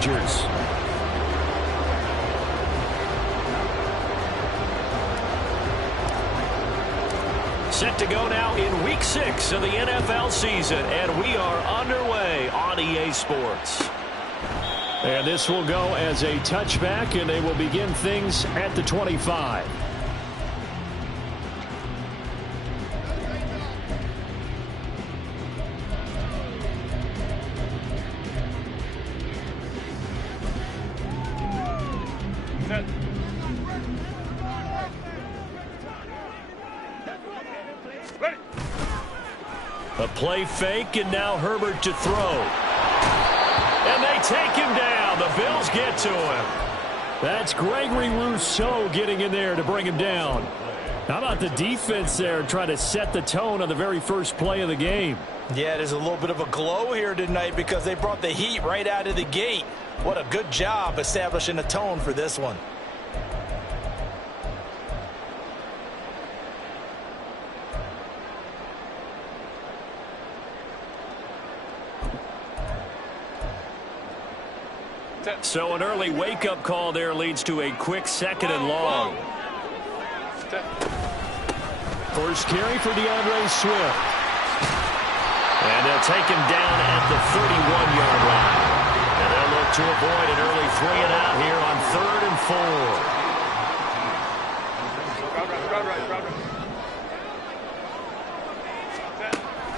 Chargers. Set to go now in Week 6 of the NFL season, and we are underway on EA Sports. And this will go as a touchback, and they will begin things at the 25. A play fake, and now Herbert to throw. And they take him down. The Bills get to him. That's Gregory Rousseau getting in there to bring him down. How about the defense there trying to set the tone on the very first play of the game? Yeah, there's a little bit of a glow here tonight because they brought the heat right out of the gate. What a good job establishing a tone for this one. So an early wake-up call there leads to a quick 2nd and long. First carry for DeAndre Swift. And they'll take him down at the 31-yard line. And they'll look to avoid an early 3 and out here on 3rd and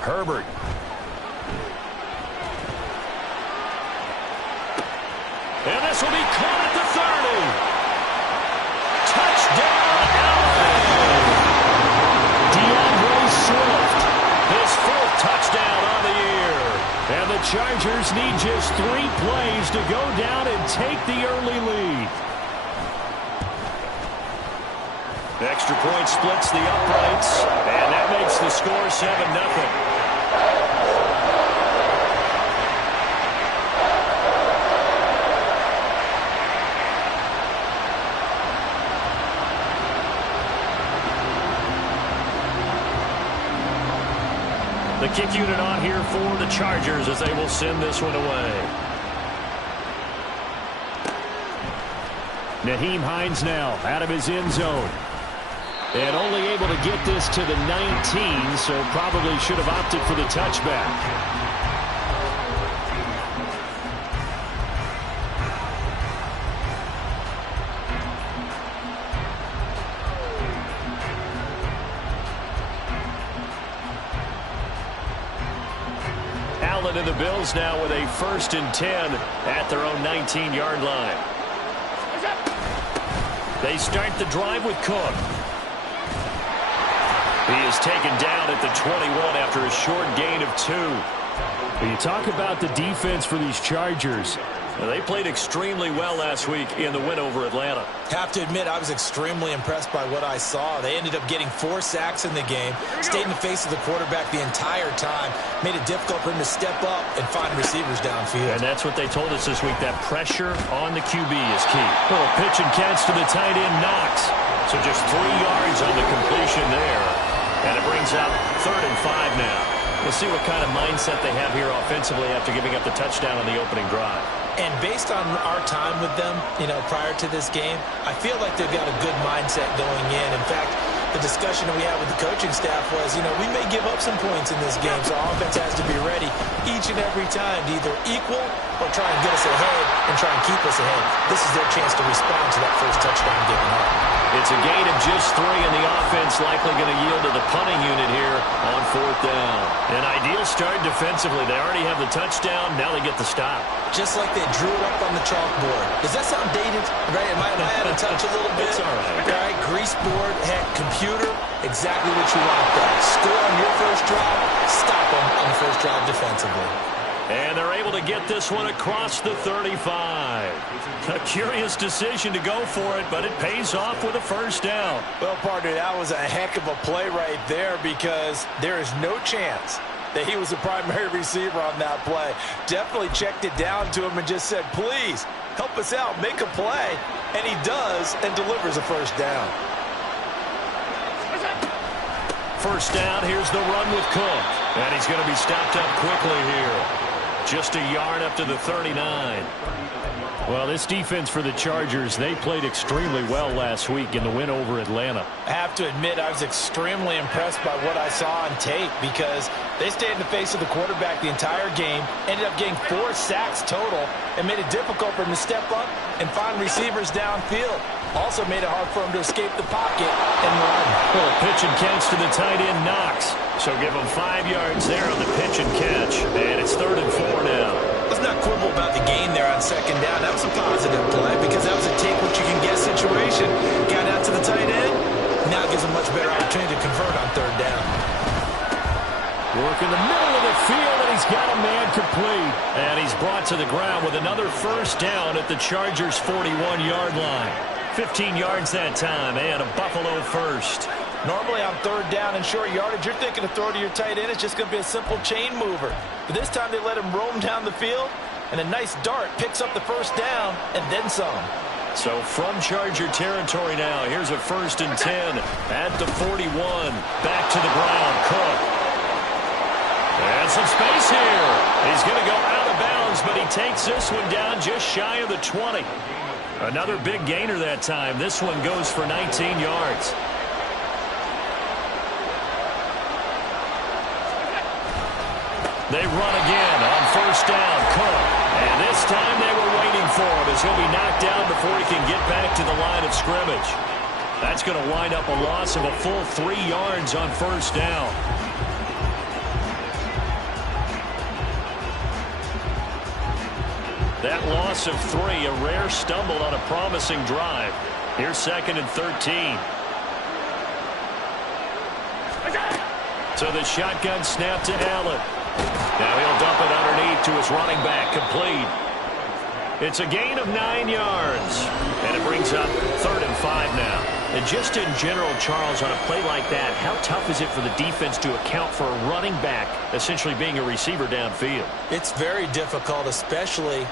4. Herbert. And this will be caught at the 30. Touchdown, LA! DeAndre Swift, his 4th touchdown on the year. And the Chargers need just 3 plays to go down and take the early lead. The extra point splits the uprights, and that makes the score 7-0. The kick unit on here for the Chargers as they will send this one away. Nyheim Hines now out of his end zone. And only able to get this to the 19, so probably should have opted for the touchback. And the Bills now with a 1st and 10 at their own 19-yard line. They start the drive with Cook. He is taken down at the 21 after a short gain of 2. When you talk about the defense for these Chargers, they played extremely well last week in the win over Atlanta. Have to admit, I was extremely impressed by what I saw. They ended up getting 4 sacks in the game, stayed in the face of the quarterback the entire time, made it difficult for him to step up and find receivers downfield. And that's what they told us this week, that pressure on the QB is key. Little pitch and catch to the tight end, Knox. So just 3 yards on the completion there. And it brings out 3rd and 5 now. We'll see what kind of mindset they have here offensively after giving up the touchdown on the opening drive. And based on our time with them, prior to this game, I feel like they've got a good mindset going in. In fact, the discussion that we had with the coaching staff was, we may give up some points in this game, so our offense has to be ready each and every time to either equal or try and get us ahead and try and keep us ahead. This is their chance to respond to that first touchdown given up. It's a gain of just 3, and the offense likely going to yield to the punting unit here on 4th down. An ideal start defensively. They already have the touchdown. Now they get the stop. Just like they drew it up on the chalkboard. Does that sound dated? Right? Am I out of touch a little bit? It's all right. All right, grease board, heck, computer, exactly what you want there. Score on your first drive, stop them on the first drive defensively. And they're able to get this one across the 35. A curious decision to go for it, but it pays off with a 1st down. Well, partner, that was a heck of a play right there because there is no chance that he was the primary receiver on that play. Definitely checked it down to him and just said, please, help us out, make a play. And he does and delivers a 1st down. 1st down, here's the run with Cook. And he's going to be stopped up quickly here. Just a yard up to the 39. Well, this defense for the Chargers, they played extremely well last week in the win over Atlanta. I have to admit, I was extremely impressed by what I saw on tape because they stayed in the face of the quarterback the entire game, ended up getting 4 sacks total, and made it difficult for him to step up and find receivers downfield. Also made it hard for him to escape the pocket and run. Well, pitch and catch to the tight end, Knox. So give him 5 yards there on the pitch and catch. And it's 3rd and 4 now. Let's not quibble about the gain there on 2nd down. That was a positive play because that was a take what you can get situation. Got out to the tight end. Now gives him much better opportunity to convert on 3rd down. Work in the middle of the field, and he's got a man complete. And he's brought to the ground with another 1st down at the Chargers' 41-yard line. 15 yards that time, and a Buffalo 1st. Normally on 3rd down and short yardage, you're thinking to throw to your tight end. It's just going to be a simple chain mover. But this time they let him roam down the field, and a nice dart picks up the 1st down and then some. So from Charger territory now, here's a 1st and 10 at the 41. Back to the ground, Cook. And some space here. He's going to go out of bounds, but he takes this one down just shy of the 20. Another big gainer that time. This one goes for 19 yards. They run again on 1st down, Cook. And this time they were waiting for him as he'll be knocked down before he can get back to the line of scrimmage. That's going to wind up a loss of a full 3 yards on 1st down. That loss of 3, a rare stumble on a promising drive. Here's 2nd and 13. So the shotgun snap to Allen. Now he'll dump it underneath to his running back, complete. It's a gain of 9 yards. And it brings up 3rd and 5 now. And just in general, Charles, on a play like that, how tough is it for the defense to account for a running back essentially being a receiver downfield? It's very difficult, especially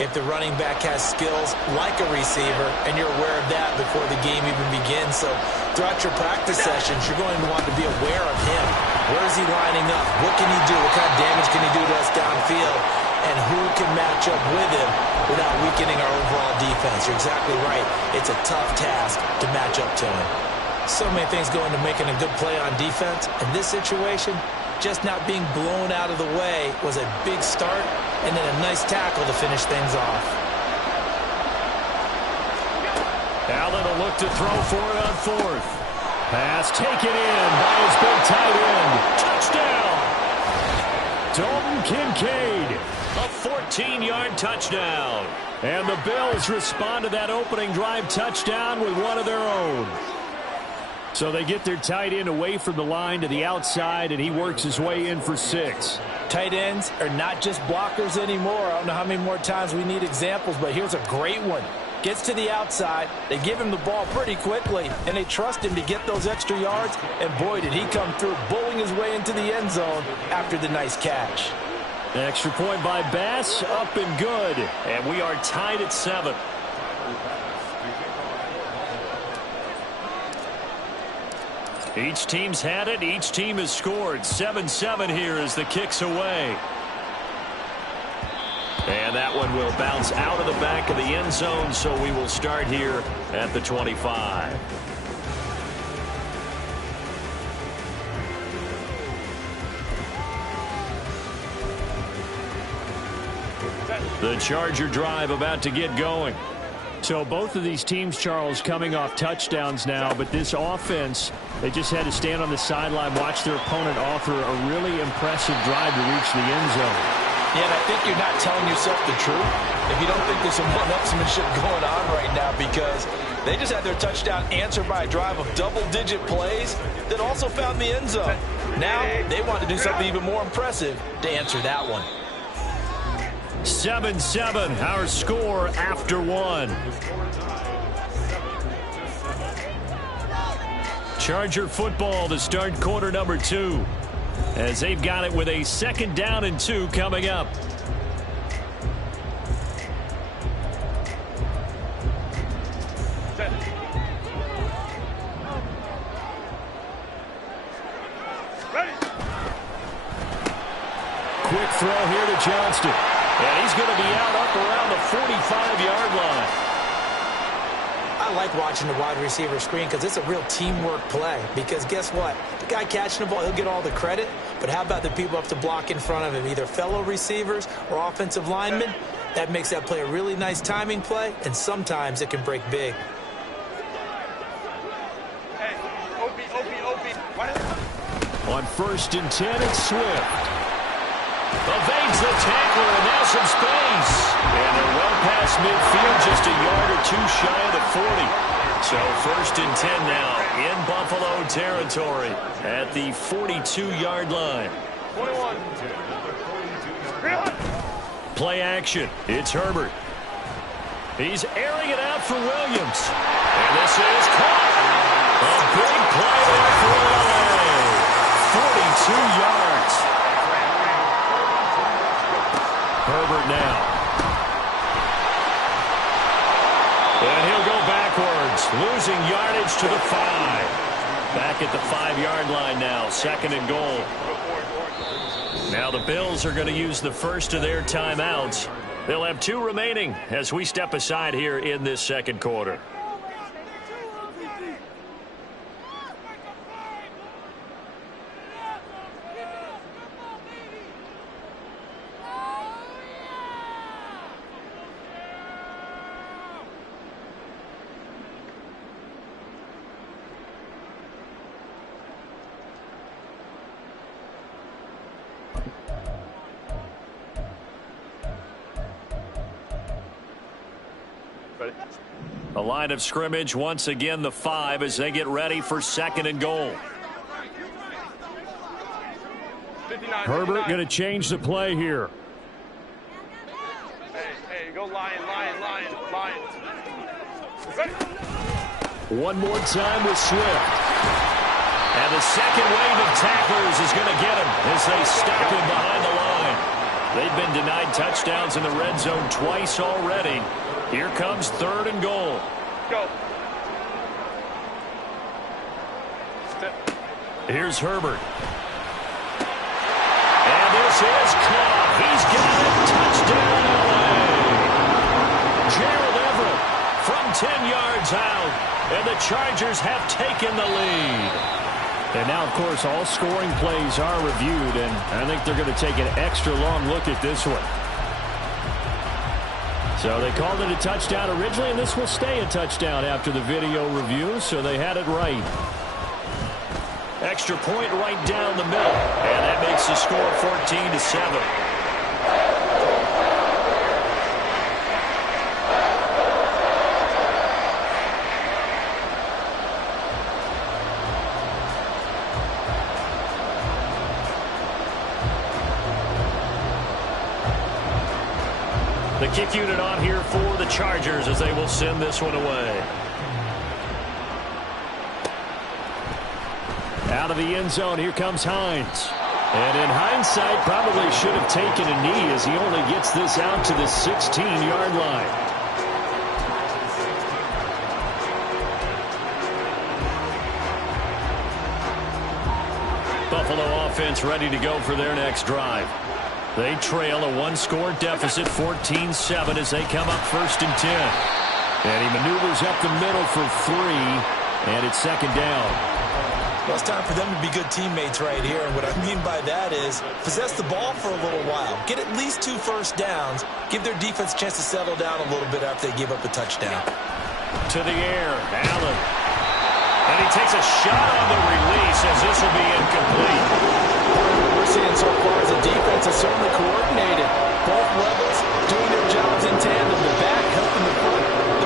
if the running back has skills like a receiver, and you're aware of that before the game even begins. So throughout your practice sessions, you're going to want to be aware of him. Where is he lining up? What can he do? What kind of damage can he do to us downfield? And who can match up with him without weakening our overall defense? You're exactly right. It's a tough task to match up to him. So many things go into making a good play on defense. In this situation, just not being blown out of the way was a big start, and then a nice tackle to finish things off. Allen will look to throw for it on 4th. Pass taken in by his big tight end. Touchdown! Dalton Kincaid. A 14-yard touchdown. And the Bills respond to that opening drive touchdown with one of their own. So they get their tight end away from the line to the outside, and he works his way in for 6. Tight ends are not just blockers anymore. I don't know how many more times we need examples, but here's a great one. Gets to the outside, they give him the ball pretty quickly, and they trust him to get those extra yards, and boy, did he come through, bowling his way into the end zone after the nice catch. Extra point by Bass, up and good, and we are tied at 7. Each team's had it. Each team has scored. 7-7 here as the kick's away. And that one will bounce out of the back of the end zone, so we will start here at the 25. The Charger drive about to get going. So both of these teams, Charles, coming off touchdowns now, but this offense, they just had to stand on the sideline, watch their opponent offer a really impressive drive to reach the end zone. Yeah, and I think you're not telling yourself the truth if you don't think there's some one-upsmanship going on right now, because they just had their touchdown answered by a drive of double-digit plays that also found the end zone. Now they want to do something even more impressive to answer that one. 7-7, our score after 1. Charger football to start quarter number 2, as they've got it with a 2nd down and 2 coming up. Quick throw here to Johnston. And he's going to be out up around the 45-yard like watching the wide receiver screen because it's a real teamwork play. Because guess what? The guy catching the ball, he'll get all the credit. But how about the people up to block in front of him, either fellow receivers or offensive linemen? That makes that play a really nice timing play, and sometimes it can break big. On 1st and 10, it's Swift. Evades the tackler, and now some space. And they're well past midfield, just a yard or two shy of the 40. So 1st and 10 now in Buffalo territory at the 42-yard line. 21. Play action. It's Herbert. He's airing it out for Williams. And this is caught. A big play there for LA. 42 yards. Herbert now. And he'll go backwards, losing yardage to the 5. Back at the 5-yard line now, 2nd and goal. Now the Bills are going to use the first of their timeouts. They'll have 2 remaining as we step aside here in this 2nd quarter. The line of scrimmage, once again, the 5 as they get ready for 2nd and goal. 59, Herbert going to change the play here. Hey, go Lion. Ready. One more time with Swift. And the second wave of tacklers is going to get him as they stop him behind the line. They've been denied touchdowns in the red zone twice already. Here comes 3rd and goal. Go. Here's Herbert. And this is caught. He's got it. Touchdown, LA. Gerald Everett from 10 yards out. And the Chargers have taken the lead. And now, of course, all scoring plays are reviewed. And I think they're going to take an extra long look at this one. So they called it a touchdown originally, and this will stay a touchdown after the video review, so they had it right. Extra point right down the middle, and that makes the score 14-7. The kick unit on here for the Chargers as they will send this one away. Out of the end zone, here comes Hines. And in hindsight, probably should have taken a knee as he only gets this out to the 16-yard line. Buffalo offense ready to go for their next drive. They trail a one-score deficit, 14-7, as they come up 1st and 10. And he maneuvers up the middle for 3, and it's 2nd down. Well, it's time for them to be good teammates right here. And what I mean by that is possess the ball for a little while. Get at least 2 first downs. Give their defense a chance to settle down a little bit after they give up a touchdown. To the air, Allen. And he takes a shot on the release as this will be incomplete. What we're seeing so far is the defense is certainly coordinated. Both levels doing their jobs in tandem. The back helping the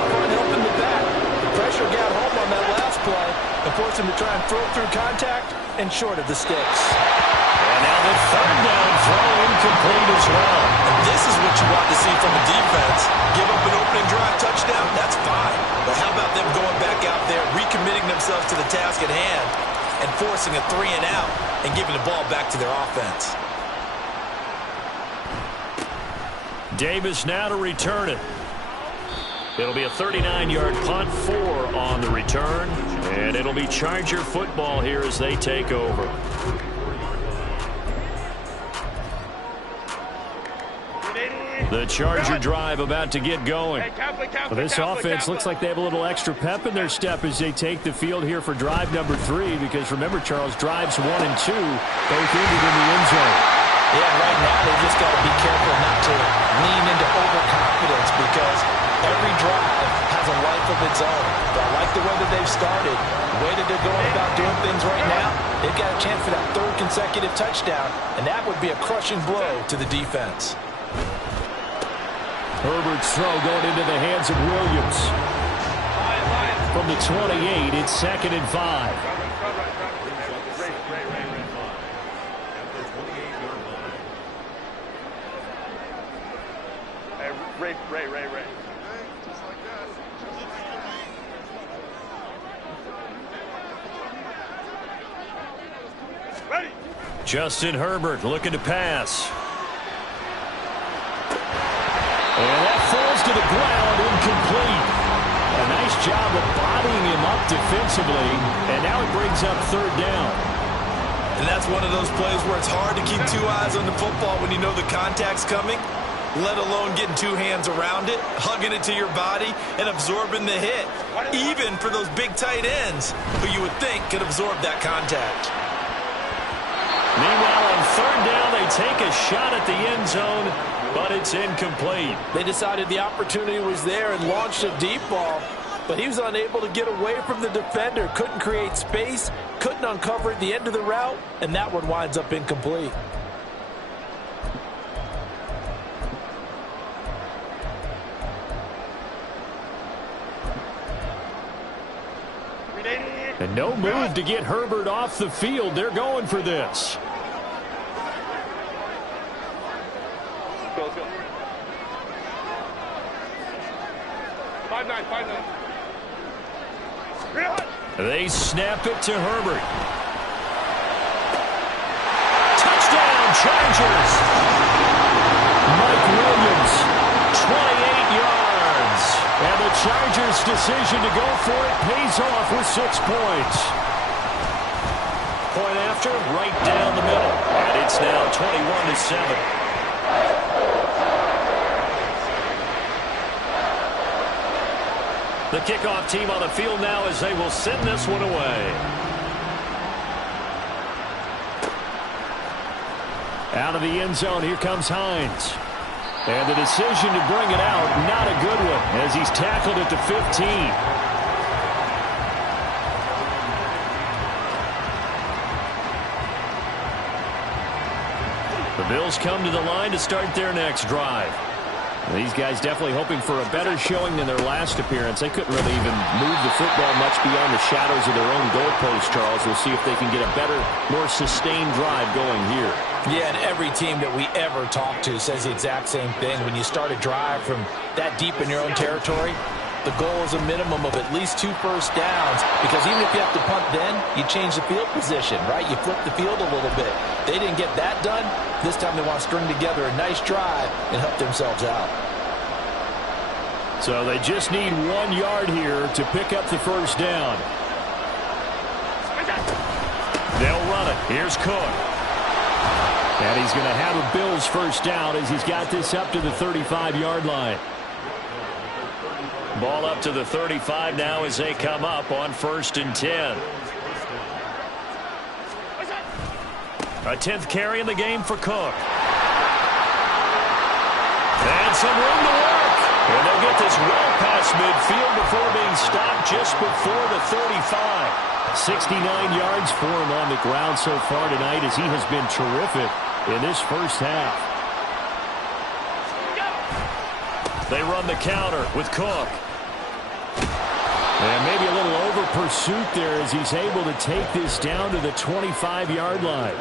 front helping the back. The pressure got home on that last play and forced him to try and throw through contact and short of the sticks. And now the 3rd down throw incomplete as well. And this is what you want to see from a defense. Give up an opening drive touchdown, that's fine. But how about them going back out there, recommitting themselves to the task at hand, and forcing a 3 and out and giving the ball back to their offense. Davis now to return it. It'll be a 39-yard punt, 4 on the return, and it'll be Charger football here as they take over. The Charger drive about to get going. Well, this offense looks like they have a little extra pep in their step as they take the field here for drive number 3, because remember, Charles, drives 1 and 2 both ended in the end zone. Yeah, right now they just got to be careful not to lean into overconfidence, because every drive has a life of its own. But I like the way that they've started. The way that they're going about doing things right now, they've got a chance for that 3rd consecutive touchdown, and that would be a crushing blow to the defense. Herbert's throw going into the hands of Williams. From the 28, it's 2nd and 5. Ray. Ready. Justin Herbert looking to pass. And that falls to the ground, incomplete. A nice job of bodying him up defensively, and now it brings up 3rd down. And that's one of those plays where it's hard to keep 2 eyes on the football when you know the contact's coming, let alone getting 2 hands around it, hugging it to your body, and absorbing the hit, even for those big tight ends who you would think could absorb that contact. Meanwhile, on 3rd down, they take a shot at the end zone, but it's incomplete. They decided the opportunity was there and launched a deep ball, but he was unable to get away from the defender, couldn't create space, couldn't uncover at the end of the route, and that one winds up incomplete. And no move to get Herbert off the field. They're going for this. Let's go. 5-9. They snap it to Herbert. Touchdown, Chargers. Mike Williams, 28 yards. And the Chargers' decision to go for it pays off with 6 points. Point after, right down the middle. And it's now 21-7. The kickoff team on the field now as they will send this one away. Out of the end zone, here comes Hines. And the decision to bring it out, not a good one, as he's tackled at the 15. The Bills come to the line to start their next drive. These guys definitely hoping for a better showing than their last appearance. They couldn't really even move the football much beyond the shadows of their own goalpost, Charles. We'll see if they can get a better, more sustained drive going here. Yeah, and every team that we ever talk to says the exact same thing. When you start a drive from that deep in your own territory, the goal is a minimum of at least 2 first downs, because even if you have to punt then, you change the field position, right? You flip the field a little bit. They didn't get that done. This time they want to string together a nice drive and help themselves out. So they just need 1 yard here to pick up the first down. They'll run it. Here's Cook. And he's going to have a Bills first down as he's got this up to the 35-yard line. Ball up to the 35 now as they come up on 1st and 10. A 10th carry in the game for Cook. And some room to work. And they'll get this well past midfield before being stopped just before the 35. 69 yards for him on the ground so far tonight, as he has been terrific in this first half. They run the counter with Cook. And maybe a little over pursuit there as he's able to take this down to the 25-yard line.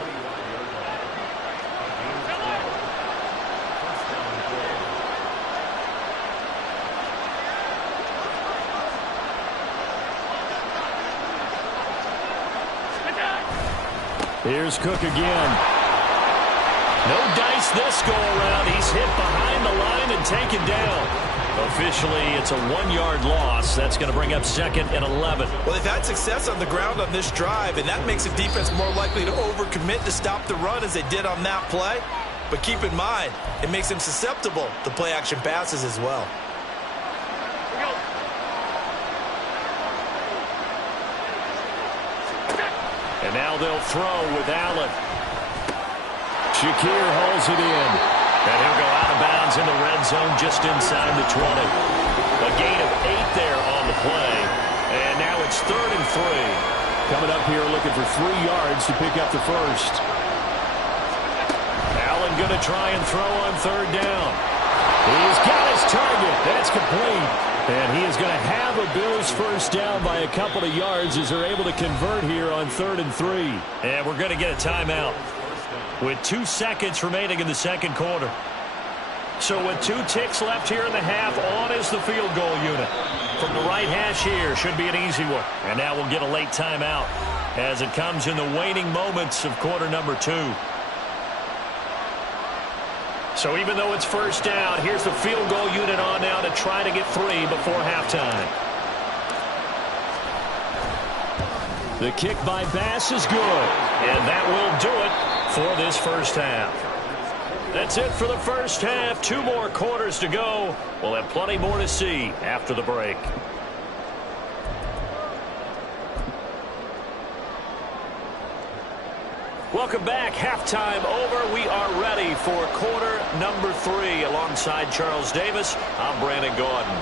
Here's Cook again. No dice this go around. He's hit behind the line and taken down. Officially, it's a 1-yard loss. That's going to bring up 2nd and 11. Well, they've had success on the ground on this drive, and that makes the defense more likely to overcommit to stop the run as they did on that play. But keep in mind, it makes him susceptible to play-action passes as well. And now they'll throw with Allen. Shakir holds it in. And he'll go out of bounds in the red zone just inside the 20. A gain of 8 there on the play. And now it's 3rd and 3. Coming up here looking for 3 yards to pick up the first. Allen going to try and throw on 3rd down. He's got his target. That's complete. And he is going to have a Bills first down by a couple of yards as they're able to convert here on 3rd and 3. And we're going to get a timeout with 2 seconds remaining in the second quarter. So with 2 ticks left here in the half, on is the field goal unit. From the right hash here, should be an easy one. And now we'll get a late timeout as it comes in the waning moments of quarter number 2. So even though it's first down, here's the field goal unit on now to try to get 3 before halftime. The kick by Bass is good. And that will do it for this first half. That's it for the first half. 2 more quarters to go. We'll have plenty more to see after the break. Welcome back. Halftime over. We are ready for quarter number 3. Alongside Charles Davis, I'm Brandon Gaudin.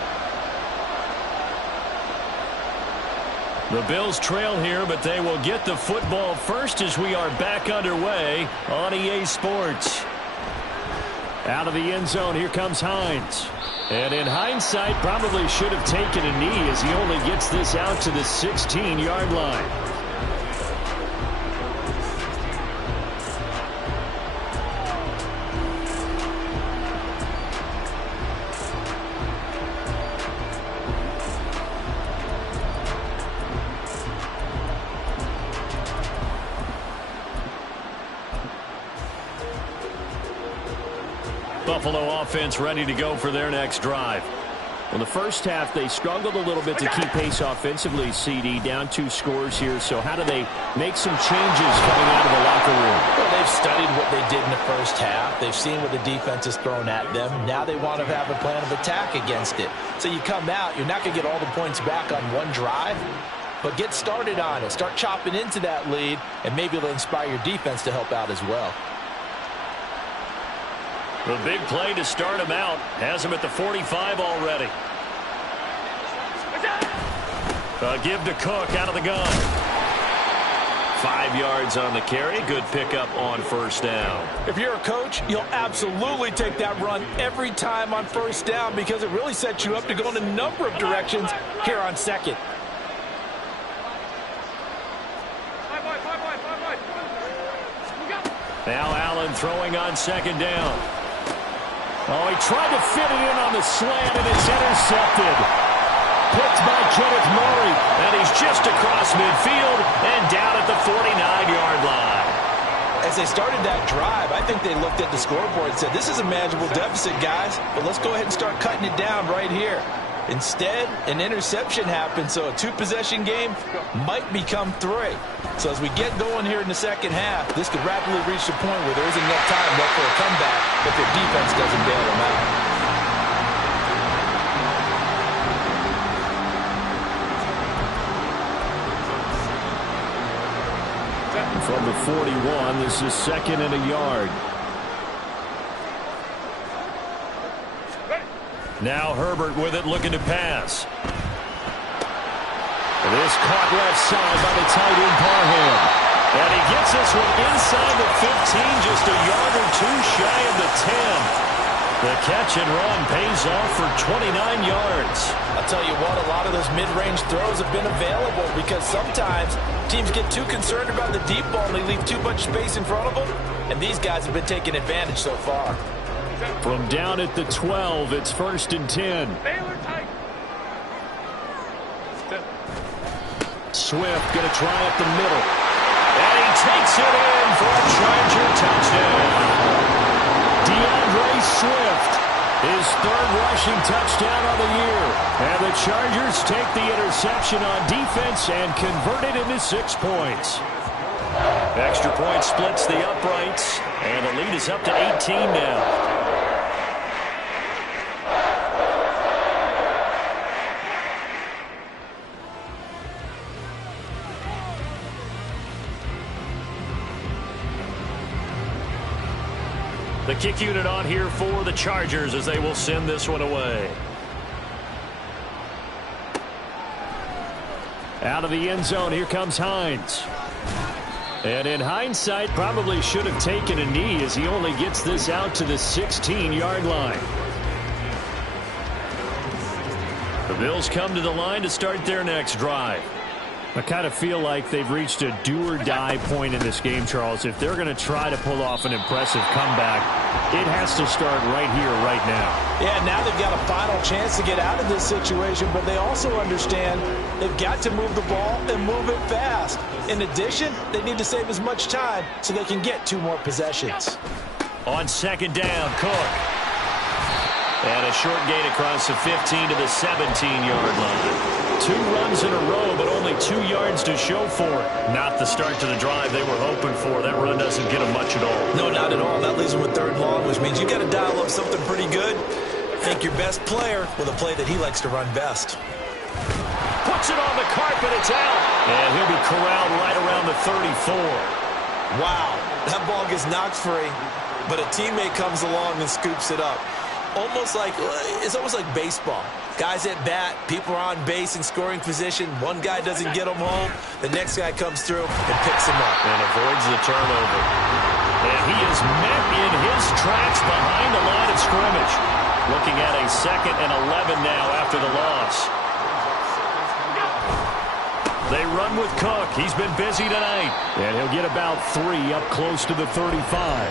The Bills trail here, but they will get the football first as we are back underway on EA Sports. Out of the end zone, here comes Hines. And in hindsight, probably should have taken a knee as he only gets this out to the 16-yard line. Buffalo offense ready to go for their next drive. Well, the first half, they struggled a little bit to keep pace offensively, CD, down 2 scores here. So how do they make some changes coming out of the locker room? Well, they've studied what they did in the first half. They've seen what the defense has thrown at them. Now they want to have a plan of attack against it. So you come out, you're not going to get all the points back on one drive, but get started on it. Start chopping into that lead, and maybe it'll inspire your defense to help out as well. The big play to start him out has him at the 45 already. Give to Cook out of the gun. 5 yards on the carry. Good pickup on first down. If you're a coach, you'll absolutely take that run every time on first down because it really sets you up to go in a number of directions here on second. Now Allen throwing on second down. Oh, he tried to fit it in on the slant, and it's intercepted. Picked by Kenneth Murray, and he's just across midfield and down at the 49-yard line. As they started that drive, I think they looked at the scoreboard and said, this is a manageable deficit, guys, but let's go ahead and start cutting it down right here. Instead, an interception happened, so a 2-possession game might become 3. So as we get going here in the second half, this could rapidly reach the point where there isn't enough time left for a comeback if their defense doesn't bail them out. From the 41, this is 2nd and a yard. Now Herbert with it, looking to pass. This caught left side by the tight end Parham. And he gets this one inside the 15, just a yard or 2 shy of the 10. The catch and run pays off for 29 yards. I'll tell you what, a lot of those mid-range throws have been available because sometimes teams get too concerned about the deep ball and they leave too much space in front of them. And these guys have been taking advantage so far. From down at the 12, it's 1st and 10. Swift going to try up the middle. And he takes it in for a Charger touchdown. DeAndre Swift, his 3rd rushing touchdown of the year. And the Chargers take the interception on defense and convert it into 6 points. Extra point splits the uprights, and the lead is up to 18 now. The kick unit on here for the Chargers as they will send this one away. Out of the end zone, here comes Hines. And in hindsight, probably should have taken a knee as he only gets this out to the 16-yard line. The Bills come to the line to start their next drive. I kind of feel like they've reached a do-or-die point in this game, Charles. If they're going to try to pull off an impressive comeback, it has to start right here, right now. Yeah, now they've got a final chance to get out of this situation, but they also understand they've got to move the ball and move it fast. In addition, they need to save as much time so they can get 2 more possessions. On second down, Cook. And a short gain across the 15 to the 17-yard line. 2 runs in a row, but only 2 yards to show for it. Not the start to the drive they were hoping for. That run doesn't get them much at all. No, not at all. That leaves them with 3rd and long, which means you got to dial up something pretty good. Think your best player with a play that he likes to run best. Puts it on the carpet. It's out. And he'll be corralled right around the 34. Wow, that ball gets knocked free, but a teammate comes along and scoops it up. It's almost like baseball. Guys at bat, people are on base in scoring position. One guy doesn't get them home. The next guy comes through and picks him up. And avoids the turnover. And he is met in his tracks behind the line of scrimmage. Looking at a 2nd and 11 now after the loss. They run with Cook. He's been busy tonight. And he'll get about 3 up close to the 35.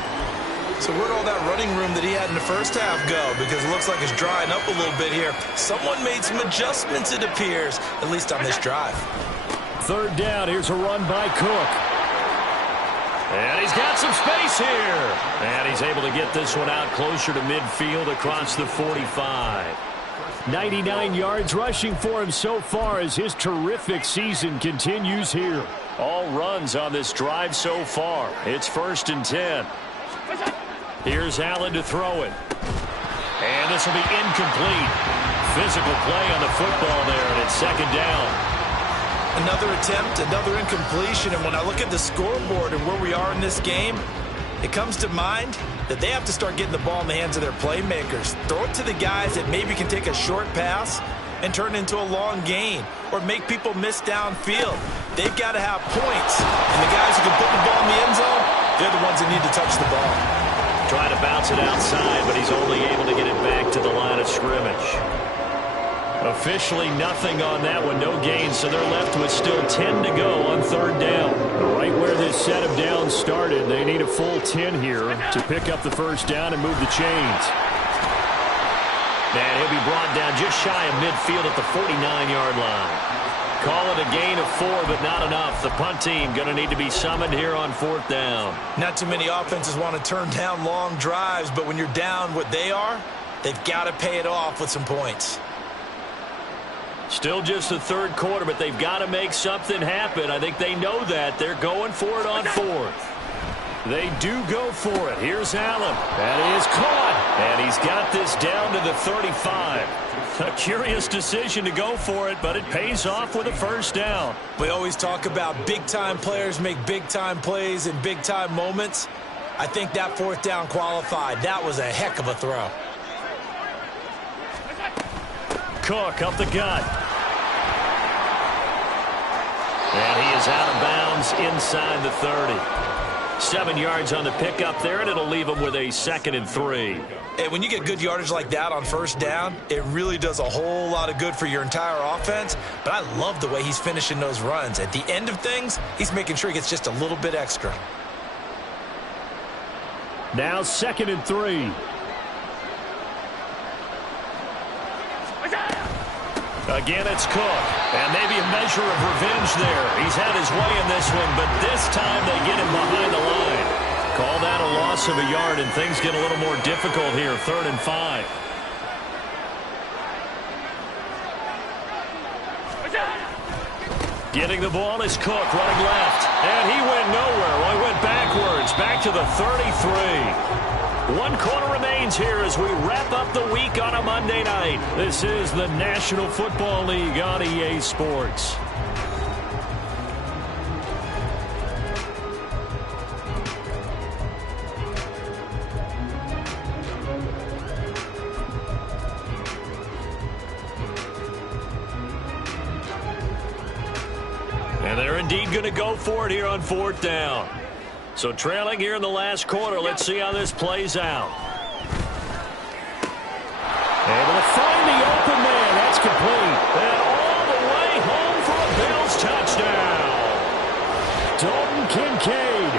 So where'd all that running room that he had in the first half go? Because it looks like it's drying up a little bit here. Someone made some adjustments, it appears, at least on this drive. 3rd down. Here's a run by Cook. And he's got some space here. And he's able to get this one out closer to midfield across the 45. 99 yards rushing for him so far as his terrific season continues here. All runs on this drive so far. It's 1st and 10. Here's Allen to throw it. And this will be incomplete. Physical play on the football there, and it's 2nd down. Another attempt, another incompletion, and when I look at the scoreboard and where we are in this game, it comes to mind that they have to start getting the ball in the hands of their playmakers. Throw it to the guys that maybe can take a short pass and turn it into a long gain or make people miss downfield. They've got to have points, and the guys who can put the ball in the end zone, they're the ones that need to touch the ball. Trying to bounce it outside, but he's only able to get it back to the line of scrimmage. Officially nothing on that one, no gain, so they're left with still 10 to go on 3rd down. Right where this set of downs started, they need a full 10 here to pick up the 1st down and move the chains. And he'll be brought down just shy of midfield at the 49-yard line. Call it a gain of 4, but not enough. The punt team going to need to be summoned here on 4th down. Not too many offenses want to turn down long drives, but when you're down what they are, they've got to pay it off with some points. Still just the 3rd quarter, but they've got to make something happen. I think they know that. They're going for it on 4th. They do go for it. Here's Allen. That is caught. And he's got this down to the 35. A curious decision to go for it, but it pays off with a 1st down. We always talk about big-time players make big-time plays in big-time moments. I think that 4th down qualified. That was a heck of a throw. Cook up the gut. And he is out of bounds inside the 30. 7 yards on the pickup there, and it'll leave him with a 2nd and 3. And when you get good yardage like that on 1st down, it really does a whole lot of good for your entire offense. But I love the way he's finishing those runs. At the end of things, he's making sure he gets just a little bit extra. Now 2nd and 3. Again, it's Cook. And maybe a measure of revenge there. He's had his way in this one, but this time they get him behind the line. Call that a loss of a yard, and things get a little more difficult here. 3rd and 5. Getting the ball is Cook running left. And he went nowhere. Well, he went backwards. Back to the 33. 1 quarter remains here as we wrap up the week on a Monday night. This is the National Football League on EA Sports. And they're indeed going to go for it here on 4th down. So trailing here in the last quarter. Let's see how this plays out. Able to find the open man. That's complete. And all the way home for a Bills touchdown. Dalton Kincaid.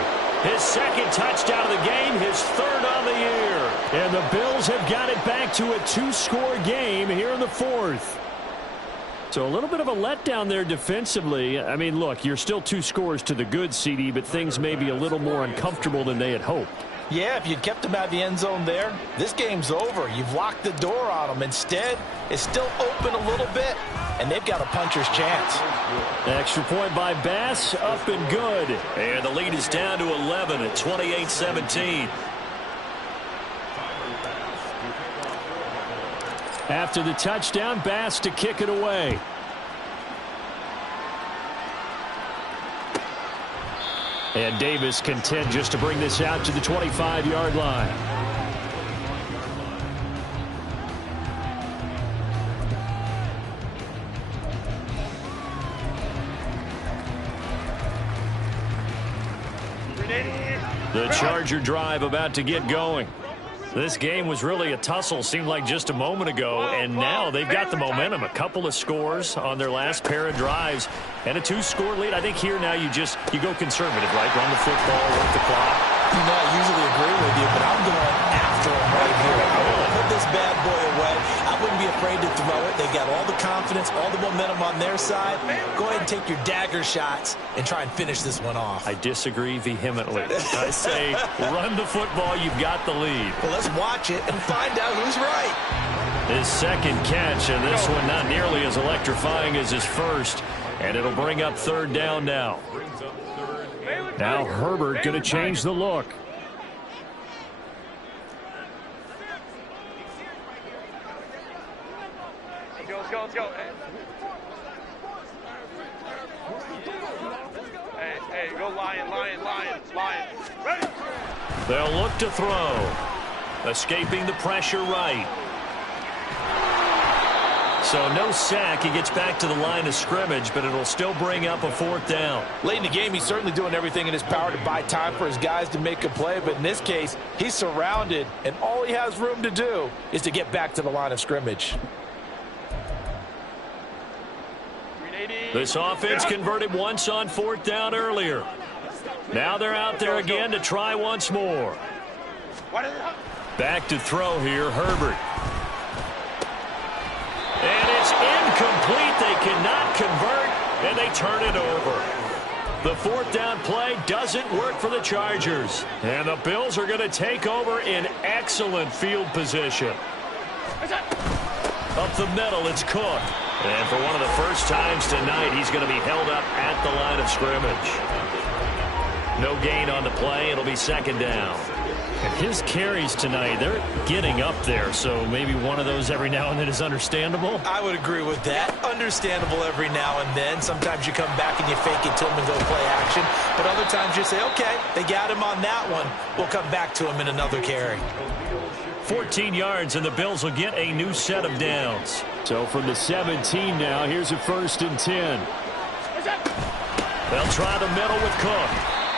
His 2nd touchdown of the game. His 3rd on the year. And the Bills have got it back to a 2-score game here in the 4th. So a little bit of a letdown there defensively. I mean, look, you're still 2 scores to the good, CD, but things may be a little more uncomfortable than they had hoped. Yeah, if you'd kept them out of the end zone there, this game's over. You've locked the door on them. Instead, it's still open a little bit, and they've got a puncher's chance. Extra point by Bass, up and good. And the lead is down to 11 at 28-17. After the touchdown, Bass to kick it away. And Davis content just to bring this out to the 25-yard line. The Charger drive about to get going. This game was really a tussle, seemed like just a moment ago, and now they've got the momentum. A couple of scores on their last pair of drives and a 2-score lead. I think here now you go conservative, right? Run the football, work the clock. You know, I usually agree with you, but I'm going after him right here. I want to put this bad boy away. I wouldn't be afraid to throw it. They've got all the confidence, all the momentum on their side. Go ahead and take your dagger shots and try and finish this one off. I disagree vehemently. I say run the football. You've got the lead. Well, let's watch it and find out who's right. His 2nd catch, and this one not nearly as electrifying as his first. And it'll bring up 3rd down now. Now Herbert going to change the look. Let's go. Hey, go Lion. Ready? They'll look to throw. Escaping the pressure right. So no sack. He gets back to the line of scrimmage, but it'll still bring up a 4th down. Late in the game, he's certainly doing everything in his power to buy time for his guys to make a play, but in this case, he's surrounded, and all he has room to do is to get back to the line of scrimmage. This offense converted once on 4th down earlier. Now they're out there again to try once more. Back to throw here, Herbert. And it's incomplete. They cannot convert, and they turn it over. The 4th down play doesn't work for the Chargers. And the Bills are going to take over in excellent field position. Up the middle, it's Cook. And for one of the first times tonight, he's going to be held up at the line of scrimmage. No gain on the play. It'll be 2nd down. And his carries tonight, they're getting up there, so maybe one of those every now and then is understandable. I would agree with that. Understandable every now and then. Sometimes you come back and you fake it to him and go play action. But other times you say, okay, they got him on that one. We'll come back to him in another carry. 14 yards, and the Bills will get a new set of downs. So from the 17 now, here's a 1st and 10. They'll try the middle with Cook.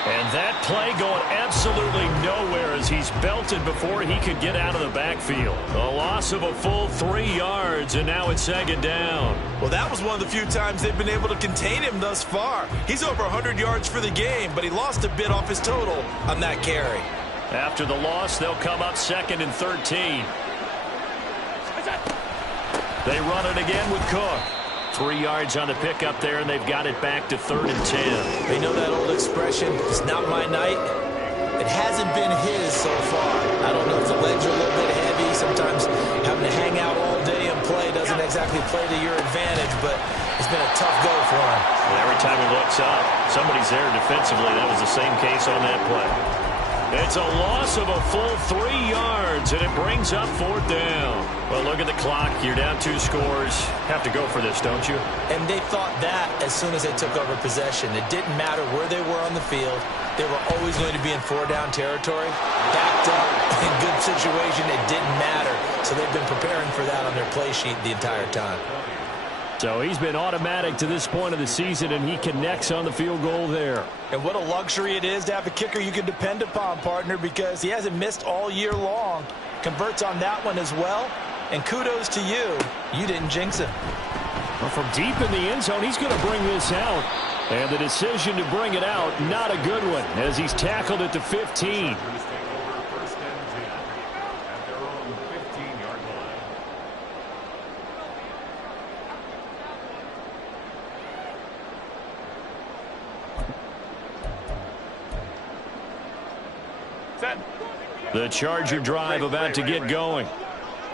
And that play going absolutely nowhere as he's belted before he could get out of the backfield. A loss of a full 3 yards, and now it's 2nd down. Well, that was one of the few times they've been able to contain him thus far. He's over 100 yards for the game, but he lost a bit off his total on that carry. After the loss, they'll come up 2nd and 13. They run it again with Cook. 3 yards on the pickup there, and they've got it back to 3rd and 10. They know that old expression, it's not my night. It hasn't been his so far. I don't know if the legs are a little bit heavy. Sometimes having to hang out all day and play doesn't exactly exactly play to your advantage, but it's been a tough go for him. And every time he looks up, somebody's there defensively. That was the same case on that play. It's a loss of a full 3 yards, and it brings up 4th down. Well, look at the clock. You're down 2 scores. Have to go for this, don't you? And they thought that as soon as they took over possession. It didn't matter where they were on the field. They were always going to be in 4-down territory. Backed up, in good situation, it didn't matter. So they've been preparing for that on their play sheet the entire time. So he's been automatic to this point of the season, and he connects on the field goal there. And what a luxury it is to have a kicker you can depend upon, partner, because he hasn't missed all year long. Converts on that one as well. And kudos to you. You didn't jinx him. Well, from deep in the end zone, he's going to bring this out. And the decision to bring it out, not a good one, as he's tackled at the 15. The Charger drive about to get going.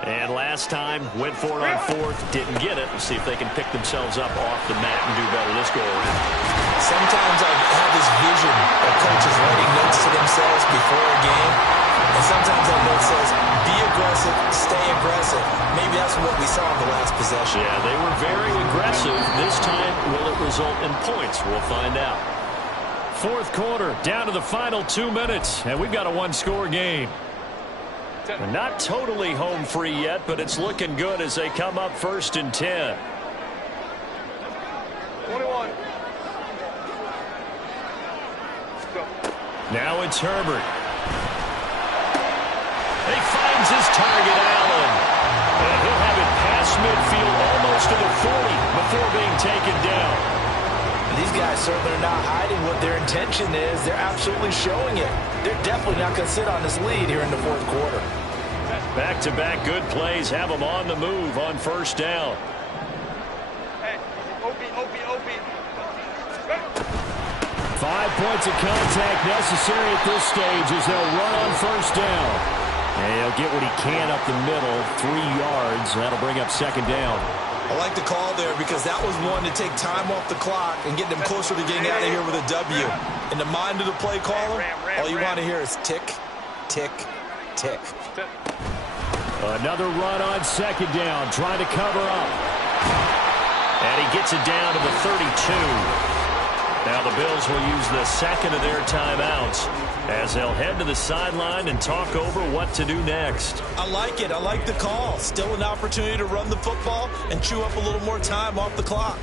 And last time, went for it on 4th, didn't get it. We'll see if they can pick themselves up off the mat and do better this go around. Sometimes I have this vision of coaches writing notes to themselves before a game. And sometimes that note says, be aggressive, stay aggressive. Maybe that's what we saw in the last possession. Yeah, they were very aggressive. This time, will it result in points? We'll find out. 4th quarter, down to the final 2 minutes, and we've got a 1-score game. And not totally home free yet, but it's looking good as they come up 1st and 10. 21. Go. Now it's Herbert. He finds his target, Allen. And he'll have it past midfield almost to the 40 before being taken down. These guys certainly are not hiding what their intention is. They're absolutely showing it. They're definitely not going to sit on this lead here in the 4th quarter. Back-to-back good plays have them on the move on 1st down. Hey, OP. 5 points of contact necessary at this stage as they'll run on 1st down. And he'll get what he can up the middle, 3 yards. That'll bring up 2nd down. I like the call there because that was one to take time off the clock and get them closer to getting out of here with a W. In the mind of the play caller, all you want to hear is tick, tick, tick. Another run on 2nd down, trying to cover up. And he gets it down to the 32. Now the Bills will use the 2nd of their timeouts as they'll head to the sideline and talk over what to do next. I like it. I like the call. Still an opportunity to run the football and chew up a little more time off the clock.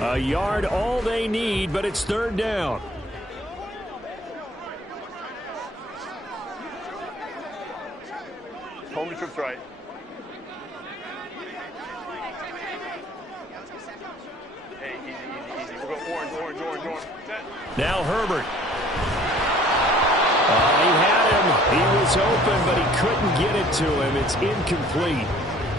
A yard all they need, but it's 3rd down. Hold the troops right. Hey, easy. We're going orange. Now Herbert. He had him. He was open, but he couldn't get it to him. It's incomplete.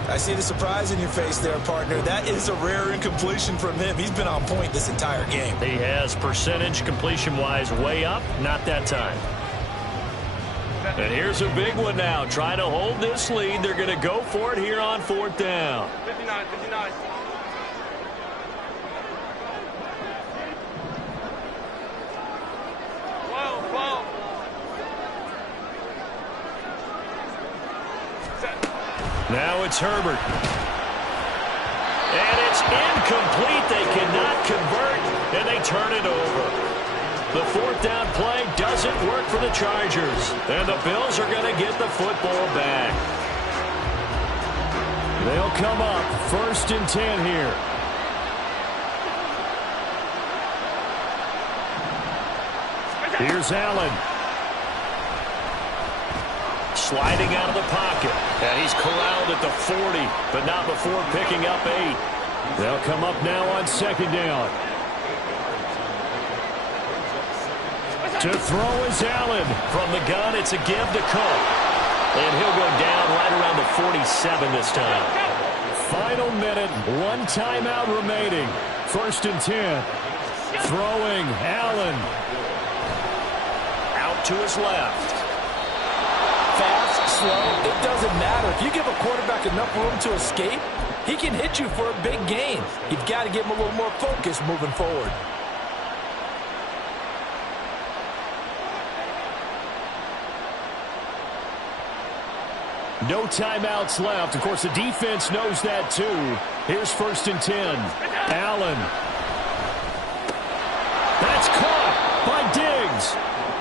I see the surprise in your face there, partner. That is a rare incompletion from him. He's been on point this entire game. He has percentage completion-wise way up. Not that time. And here's a big one now. Trying to hold this lead. They're going to go for it here on 4th down. 59. 12. Now it's Herbert. And it's incomplete. They cannot convert, and they turn it over. The 4th down play doesn't work for the Chargers. And the Bills are going to get the football back. They'll come up 1st and 10 here. Here's Allen. Sliding out of the pocket. And he's corralled at the 40, but not before picking up 8. They'll come up now on 2nd down. To throw is Allen. From the gun, it's a give to Cook. And he'll go down right around the 47 this time. Final minute, 1 timeout remaining. 1st and 10. Throwing, Allen. Out to his left. Fast, slow, it doesn't matter. If you give a quarterback enough room to escape, he can hit you for a big gain. You've got to give him a little more focus moving forward. No timeouts left. Of course, the defense knows that too. Here's 1st and 10. Allen. That's caught by Diggs.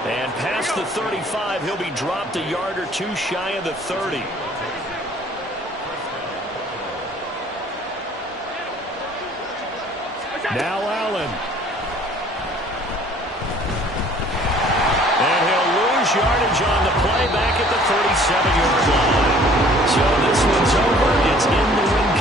And past the 35, he'll be dropped a yard or two shy of the 30. Now Allen. And he'll lose yardage on the play back at the 37-yard line. So this one's over. It's in the win